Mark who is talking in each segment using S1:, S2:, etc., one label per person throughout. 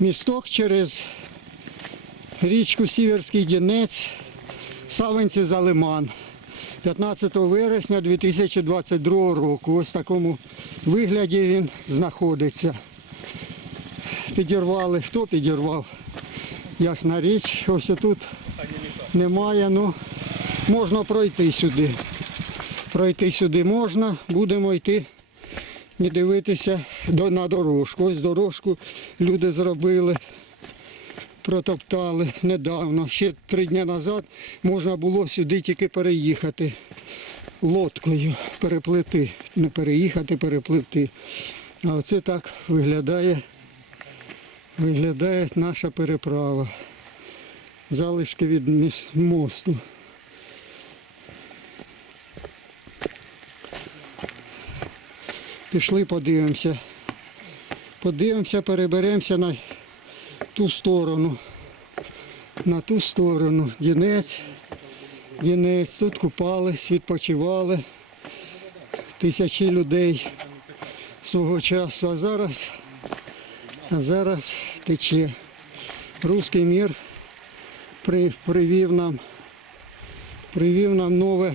S1: Місток через річку Сіверський Дінець, Савинці за лиман. 15 вересня 2022 року. Ось в такому вигляді він знаходиться. Підірвали. Хто підірвав? Ясна річ, ось тут немає. Ну, можна пройти сюди. Пройти сюди можна, будемо йти і дивитися на дорожку. Ось дорожку люди зробили, протоптали недавно. Ще три дні назад можна було сюди тільки переїхати лодкою, переплити. Не переїхати, перепливти. А оце так виглядає, виглядає наша переправа. Залишки від мосту. Пішли, подивимося. Подивимося, переберемося на ту сторону. На ту сторону. Дінець. Дінець. Тут купались, відпочивали. Тисячі людей свого часу. А зараз, а зараз тече. Руський мір привів нам, привів нам нове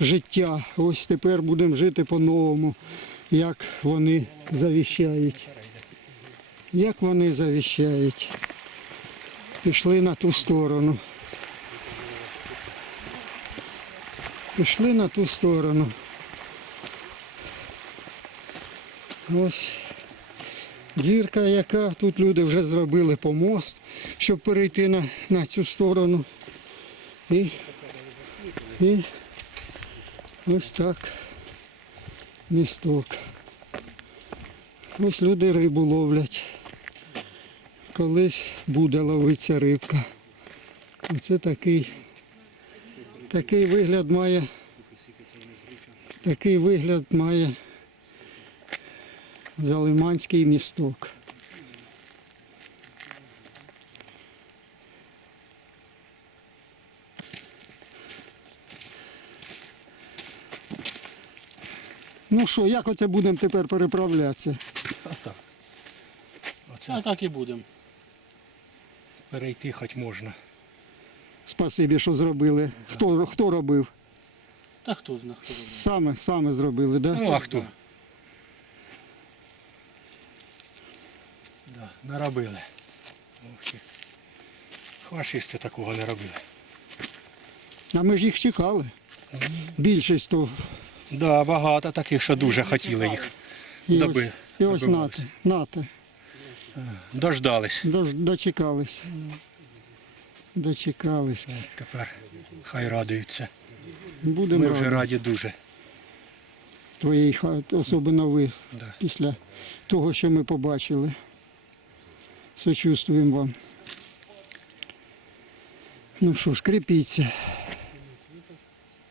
S1: життя. Ось тепер будемо жити по-новому, як вони завіщають. Як вони завіщають. Пішли на ту сторону. Пішли на ту сторону. Ось дірка, яка тут люди вже зробили помост, щоб перейти на, на цю сторону. І, і Ось так. Місток. Ось люди рибу ловлять. Колись буде ловитися рибка. Оце такий, такий вигляд має. Такий вигляд має Залиманський місток. Ну що, як оце будемо тепер переправлятися?
S2: А так і будемо. Перейти хоч можна.
S1: Спасибі, що зробили. Хто, хто робив?
S2: Та хто знає, хто робить.
S1: Саме, саме зробили, так? Да?
S2: Ну а хто? Да, наробили. Фашисти такого не робили.
S1: А ми ж їх чекали. Більшість то
S2: Да, багато таких, що дуже хотіли їх.
S1: і ось,
S2: Доби-
S1: і ось нате, нате,
S2: Дождались.
S1: дож- дочекались. Дочекались.
S2: Тепер хай радуються.
S1: Будемо
S2: Ми вже
S1: раді
S2: раді дуже.
S1: твоєї хати, особливо ви,
S2: Да.
S1: після того, що ми побачили. Сочувствуємо вам. Ну що ж, кріпіться.